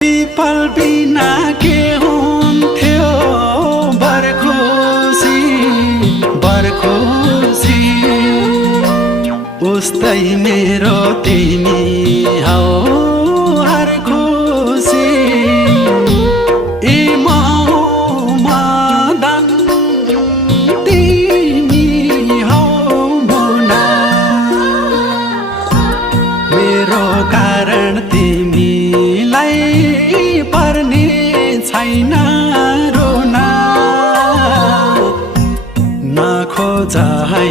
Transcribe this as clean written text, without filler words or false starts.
पल बिना के हुन्थ्यो बरखुसी उस्तै मेरो तिमी हौ हर खुसी ए मदन तिमी हौ मुना मेरो कारण तिमीलाई पर्ने छैन रोना नखोज है